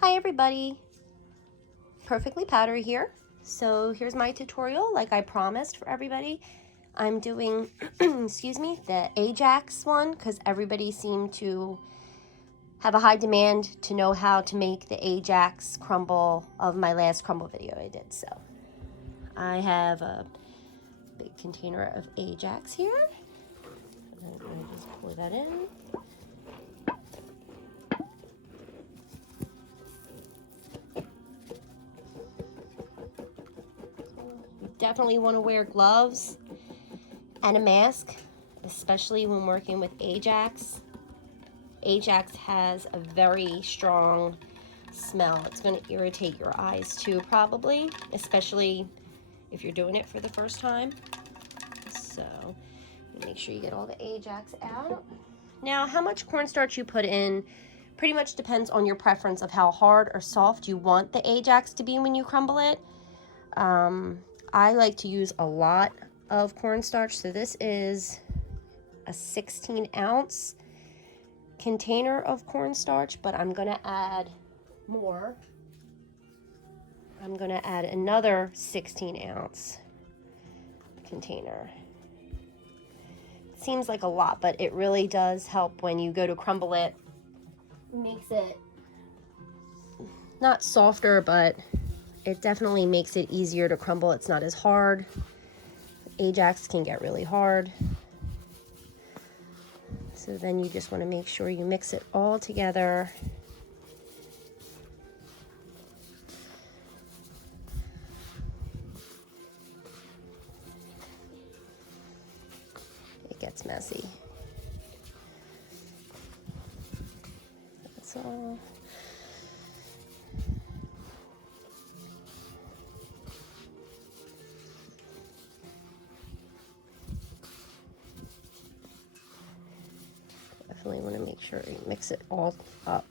Hi everybody, Perfectly Powdery here. So here's my tutorial like I promised for everybody. I'm doing, excuse me, the Ajax one because everybody seemed to have a high demand to know how to make the Ajax crumble of my last crumble video I did. So I have a big container of Ajax here. I'm going to just pour that in. Definitely want to wear gloves and a mask, especially when working with Ajax. Ajax has a very strong smell. It's going to irritate your eyes too, probably, especially if you're doing it for the first time. So make sure you get all the Ajax out. Now, how much cornstarch you put in pretty much depends on your preference of how hard or soft you want the Ajax to be when you crumble it. I like to use a lot of cornstarch, so this is a 16-ounce container of cornstarch, but I'm going to add more. I'm going to add another 16-ounce container. It seems like a lot, but it really does help when you go to crumble it. It makes it not softer, but it definitely makes it easier to crumble. It's not as hard. Ajax can get really hard. So then you just want to make sure you mix it all together. It gets messy. That's all. Definitely want to make sure you mix it all up.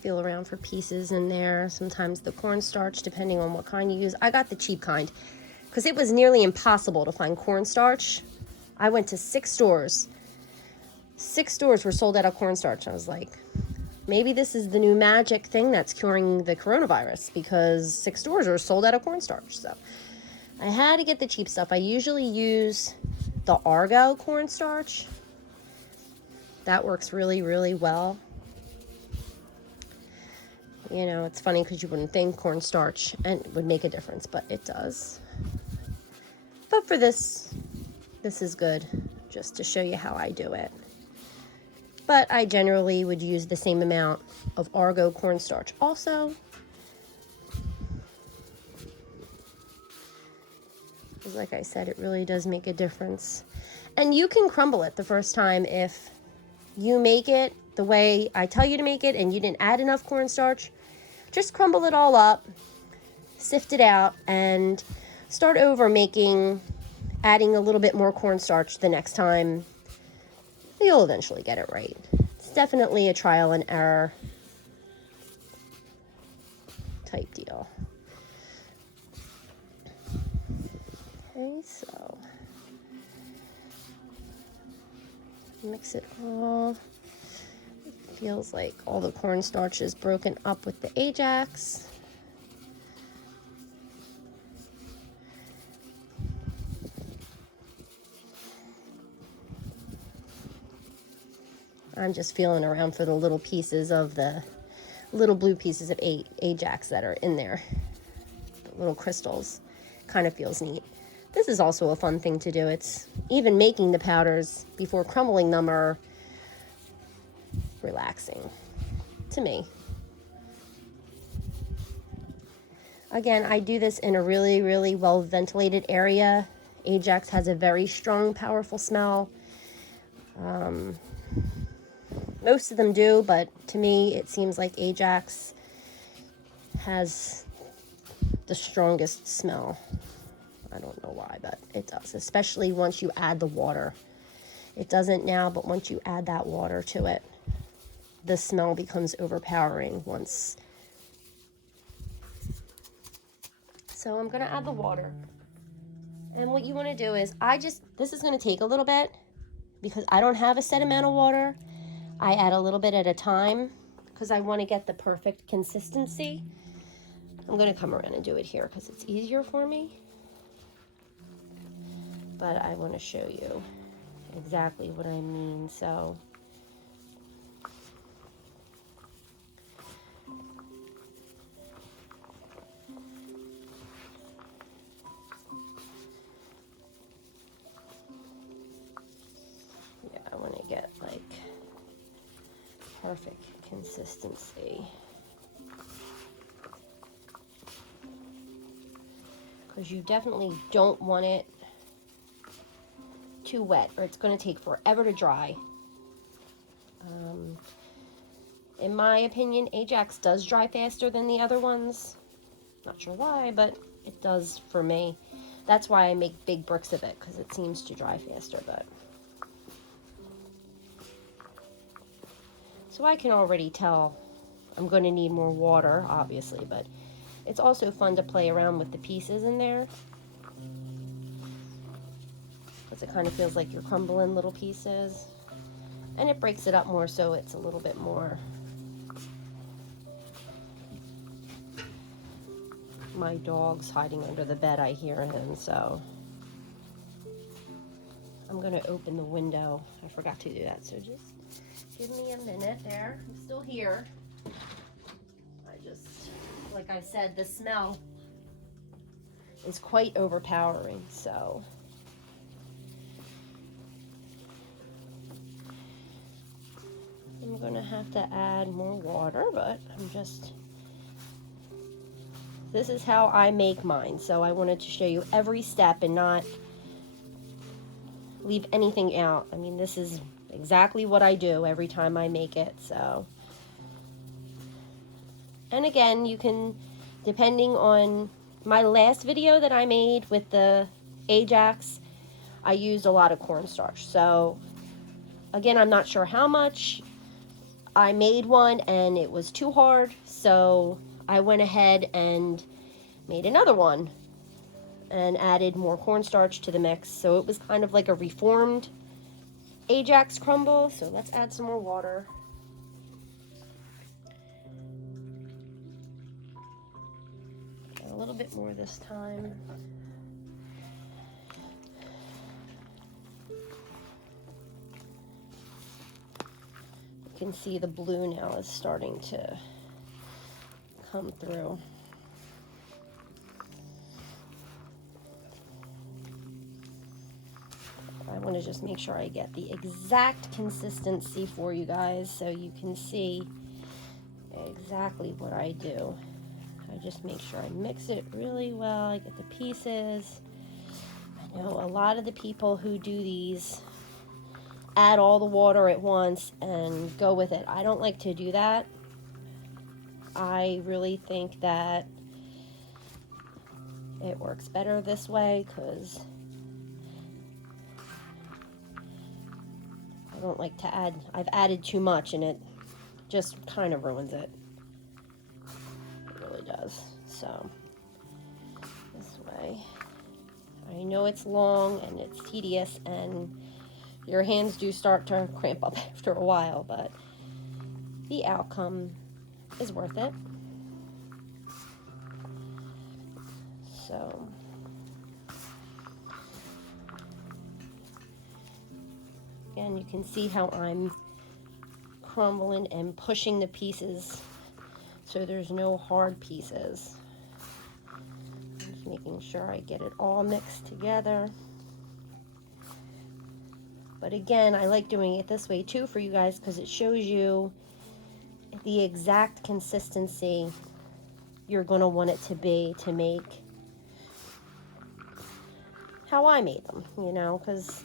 Feel around for pieces in there. Sometimes the cornstarch, depending on what kind you use. I got the cheap kind because it was nearly impossible to find cornstarch. I went to 6 stores. 6 stores were sold out of cornstarch. I was like, maybe this is the new magic thing that's curing the coronavirus, because 6 stores are sold out of cornstarch. So I had to get the cheap stuff. I usually use the Argo cornstarch. That works really, really well. You know, it's funny because you wouldn't think cornstarch and it would make a difference, but it does. But for this is good, just to show you how I do it. But I generally would use the same amount of Argo cornstarch also. Because like I said, it really does make a difference. And you can crumble it the first time if you make it the way I tell you to make it and you didn't add enough cornstarch. Just crumble it all up, sift it out, and start over adding a little bit more cornstarch the next time. You'll eventually get it right. It's definitely a trial and error type deal. Okay, so mix it all. Feels like all the cornstarch is broken up with the Ajax. I'm just feeling around for the little pieces of the little blue pieces of Ajax that are in there. The little crystals. Kind of feels neat. This is also a fun thing to do. It's even making the powders before crumbling them are relaxing to me. Again, I do this in a really, really well ventilated area. Ajax has a very strong, powerful smell. Most of them do, but to me, it seems like Ajax has the strongest smell. I don't know why, but it does, especially once you add the water. It doesn't now, but once you add that water to it, the smell becomes overpowering once So I'm going to add the water. And what you want to do is, this is going to take a little bit because I don't have a set amount of water. I add a little bit at a time because I want to get the perfect consistency. I'm going to come around and do it here because it's easier for me. But I want to show you exactly what I mean. So yeah, I want to get like perfect consistency. Because you definitely don't want it too wet or it's going to take forever to dry. In my opinion, Ajax does dry faster than the other ones. Not sure why, but it does for me. That's why I make big bricks of it, because it seems to dry faster. But so I can already tell I'm going to need more water, obviously, but it's also fun to play around with the pieces in there. Because it kind of feels like you're crumbling little pieces. And it breaks it up more so it's a little bit more. My dog's hiding under the bed, I hear him, so I'm going to open the window. I forgot to do that, so just give me a minute there. I'm still here. Like I said, the smell is quite overpowering, so I'm going to have to add more water, but this is how I make mine, so I wanted to show you every step and not leave anything out. I mean, this is exactly what I do every time I make it, so. And again, you can, depending on my last video that I made with the Ajax, I used a lot of cornstarch. So, again, I'm not sure how much. I made one and it was too hard, so I went ahead and made another one and added more cornstarch to the mix. So it was kind of like a reformed Ajax crumble. So let's add some more water. A little bit more this time. You can see the blue now is starting to come through. I want to just make sure I get the exact consistency for you guys so you can see exactly what I do. I just make sure I mix it really well. I get the pieces. I know a lot of the people who do these add all the water at once and go with it. I don't like to do that. I really think that it works better this way because I don't like to add, I've added too much and it just kind of ruins it. It really does. So this way, I know it's long and it's tedious and your hands do start to cramp up after a while, but the outcome is worth it. So again, you can see how I'm crumbling and pushing the pieces so there's no hard pieces. Just making sure I get it all mixed together. But again, I like doing it this way too for you guys because it shows you the exact consistency you're going to want it to be to make how I made them, you know, because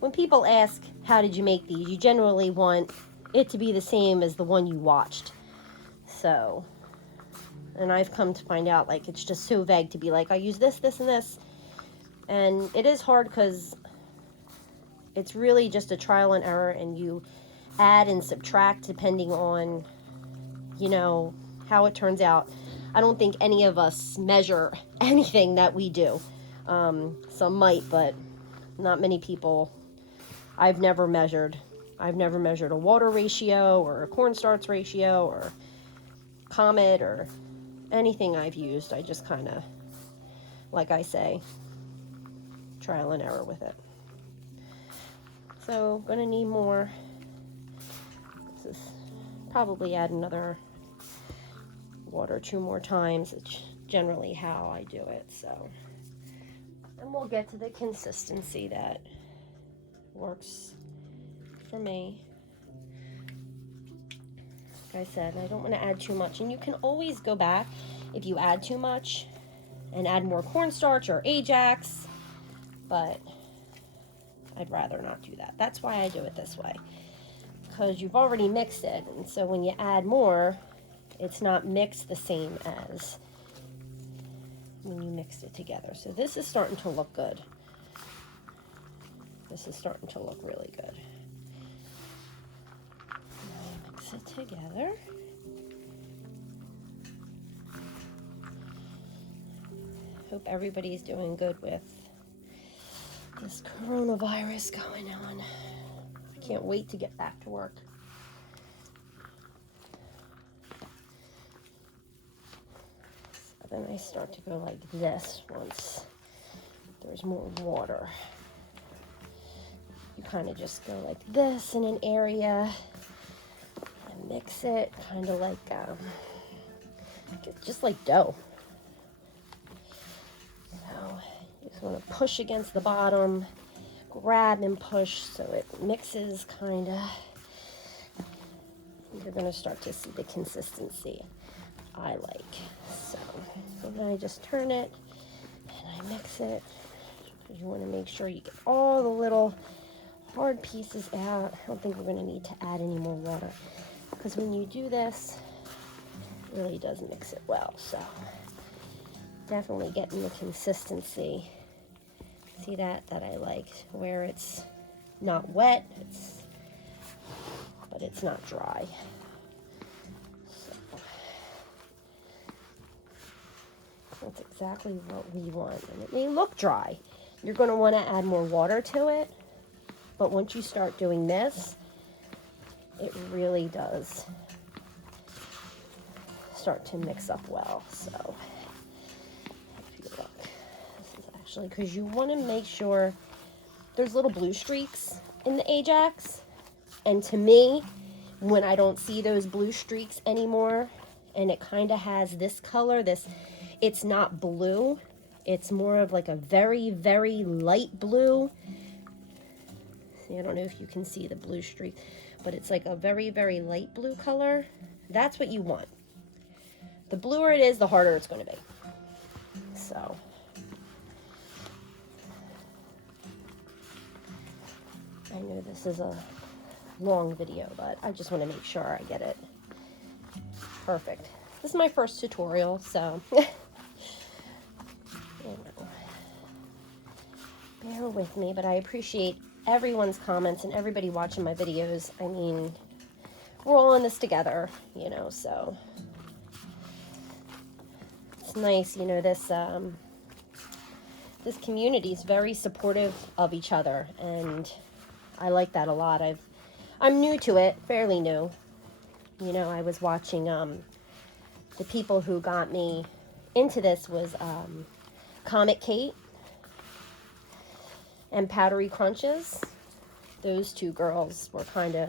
when people ask, how did you make these, you generally want it to be the same as the one you watched. So, and I've come to find out, like, it's just so vague to be like, I use this, this, and this. And it is hard because it's really just a trial and error, and you add and subtract depending on, you know, how it turns out. I don't think any of us measure anything that we do. Some might, but not many people. I've never measured a water ratio or a cornstarch ratio or Comet or anything I've used. I just kind of, like I say, trial and error with it. So, gonna need more. This is probably add another water 2 more times. It's generally how I do it. So, and we'll get to the consistency that works for me. Like I said, I don't want to add too much, and you can always go back if you add too much and add more cornstarch or Ajax, but I'd rather not do that. That's why I do it this way, because you've already mixed it, and so when you add more, it's not mixed the same as when you mixed it together. So this is starting to look good. This is starting to look really good. Now mix it together. Hope everybody's doing good with this coronavirus going on. I can't wait to get back to work. So then I start to go like this once there's more water. You kind of just go like this in an area and mix it kind of like just like dough. So you just want to push against the bottom, grab and push so it mixes kind of. You're going to start to see the consistency I like. So then I just turn it and I mix it. You want to make sure you get all the little hard pieces out. I don't think we're going to need to add any more water, because when you do this, it really does mix it well. So definitely getting the consistency. See that I like, where it's not wet, but it's not dry. So that's exactly what we want. And it may look dry. You're going to want to add more water to it. But once you start doing this, it really does start to mix up well. So if you look, this is actually, because you want to make sure there's little blue streaks in the Ajax. And to me, when I don't see those blue streaks anymore, and it kind of has this color, it's not blue. It's more of like a very, very light blue. See, I don't know if you can see the blue streak, but it's like a very, very light blue color. That's what you want. The bluer it is, the harder it's going to be. So I know this is a long video, but I just want to make sure I get it perfect. This is my first tutorial, so bear with me, but I appreciate everyone's comments and everybody watching my videos. I mean, we're all in this together, you know, so it's nice, you know, this community is very supportive of each other, and I like that a lot. I'm new to it, fairly new. You know, I was watching, the people who got me into this was Comet Kate and Powdery Crunches. Those two girls were kind of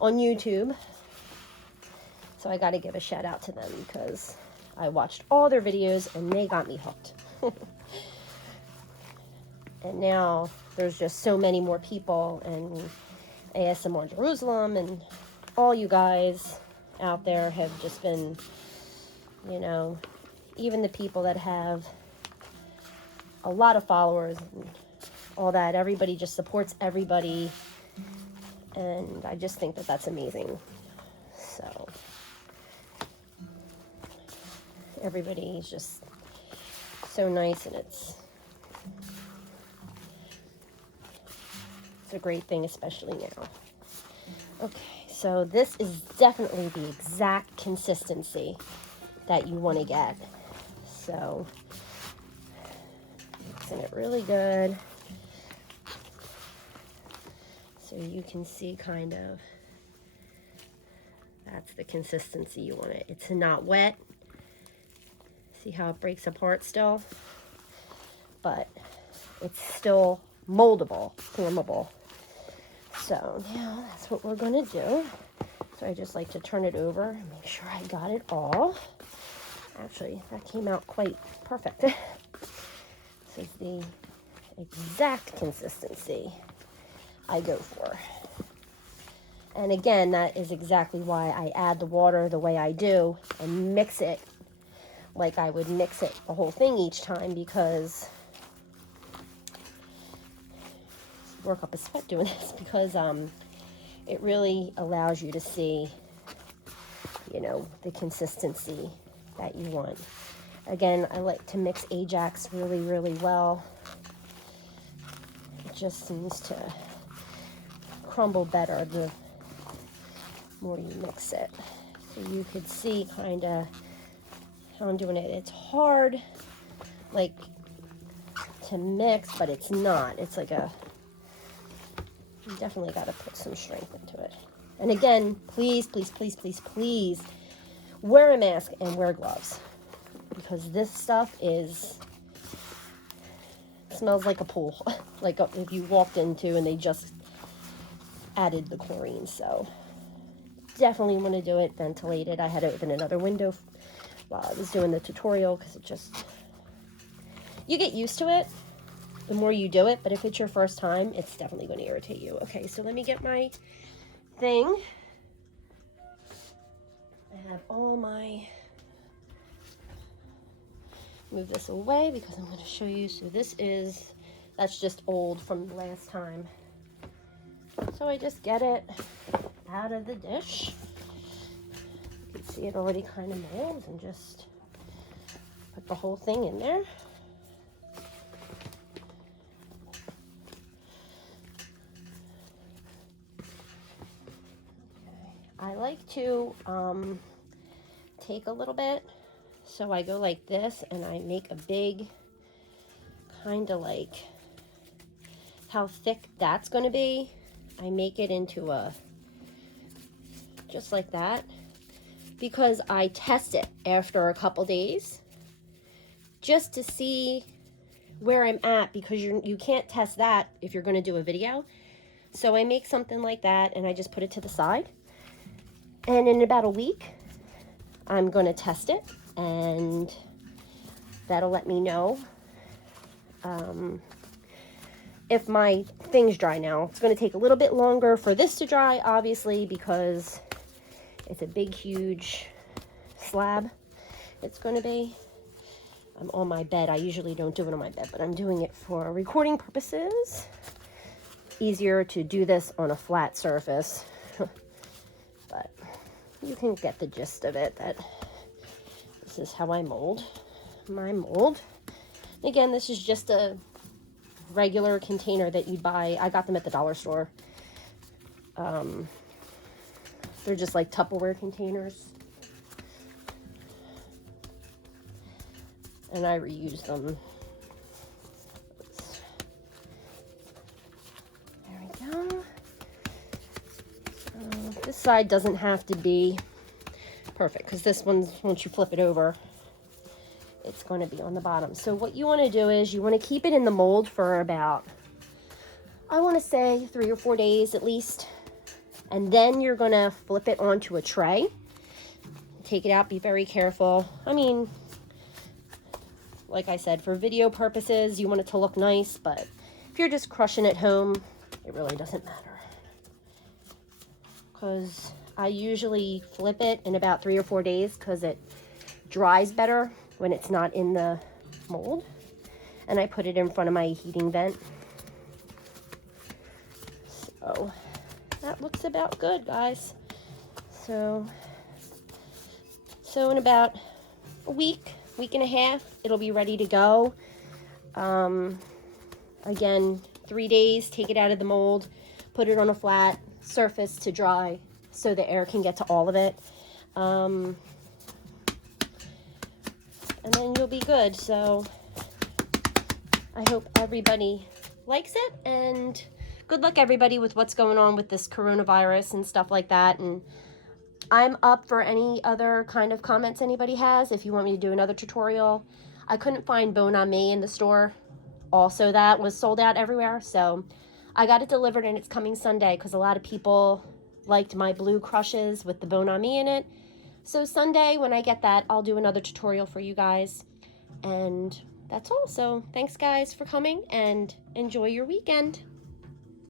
on YouTube. So I got to give a shout out to them, because I watched all their videos and they got me hooked. And now there's just so many more people, and ASMR Jerusalem and all you guys out there have just been, you know, even the people that have a lot of followers and all that, everybody just supports everybody, and I just think that that's amazing. So everybody is just so nice, and it's a great thing, especially now. Okay, so this is definitely the exact consistency that you want to get. So mixing it really good so you can see kind of, that's the consistency you want it. It's not wet. See how it breaks apart still? But it's still moldable, formable. So now that's what we're going to do. So I just like to turn it over and make sure I got it all. Actually, that came out quite perfect. This is the exact consistency I go for. And again, that is exactly why I add the water the way I do and mix it like I would mix it the whole thing each time, because work up a sweat doing this, because it really allows you to see, you know, the consistency that you want. Again, I like to mix Ajax really, really well. It just seems to crumble better the more you mix it. So you could see kind of how I'm doing it. It's hard, like, to mix, but it's not. It's like a, you definitely got to put some strength into it. And again, please, please, please, please, please wear a mask and wear gloves, because this stuff smells like a pool, like if you walked into and they just added the chlorine. So definitely want to do it ventilated. I had to open another window while I was doing the tutorial, because it just, you get used to it the more you do it, but if it's your first time, it's definitely going to irritate you. Okay, so let me get my thing. I have all my, move this away because I'm going to show you. So this is, that's just old from last time. So I just get it out of the dish. You can see it already kind of molds, and just put the whole thing in there. I like to take a little bit, so I go like this and I make a big, kind of like how thick that's going to be. I make it into a, just like that, because I test it after a couple days just to see where I'm at, because you can't test that if you're going to do a video. So I make something like that and I just put it to the side. And in about a week, I'm going to test it, and that'll let me know if my thing's dry. Now, it's going to take a little bit longer for this to dry, obviously, because it's a big, huge slab it's going to be. I'm on my bed. I usually don't do it on my bed, but I'm doing it for recording purposes. Easier to do this on a flat surface. But you can get the gist of it, that this is how I mold my mold. Again, this is just a regular container that you'd buy. I got them at the dollar store. They're just like Tupperware containers. And I reuse them. There we go. This side doesn't have to be perfect, because this one's, once you flip it over, it's going to be on the bottom. So what you want to do is you want to keep it in the mold for about, I want to say 3 or 4 days at least. And then you're going to flip it onto a tray. Take it out, be very careful. I mean, like I said, for video purposes, you want it to look nice, but if you're just crushing it home, it really doesn't matter. Because I usually flip it in about 3 or 4 days, because it dries better when it's not in the mold. And I put it in front of my heating vent. So that looks about good, guys. So in about a week and a half, it'll be ready to go. Again, 3 days, take it out of the mold, put it on a flat surface to dry so the air can get to all of it. and then you'll be good. So I hope everybody likes it, and good luck everybody with what's going on with this coronavirus and stuff like that. And I'm up for any other kind of comments anybody has. If you want me to do another tutorial, I couldn't find Bone on Me in the store. Also, that was sold out everywhere. So I got it delivered, and it's coming Sunday because a lot of people liked my blue crushes with the Bone on Me in it. So Sunday, when I get that, I'll do another tutorial for you guys. And that's all. So thanks guys for coming, and enjoy your weekend.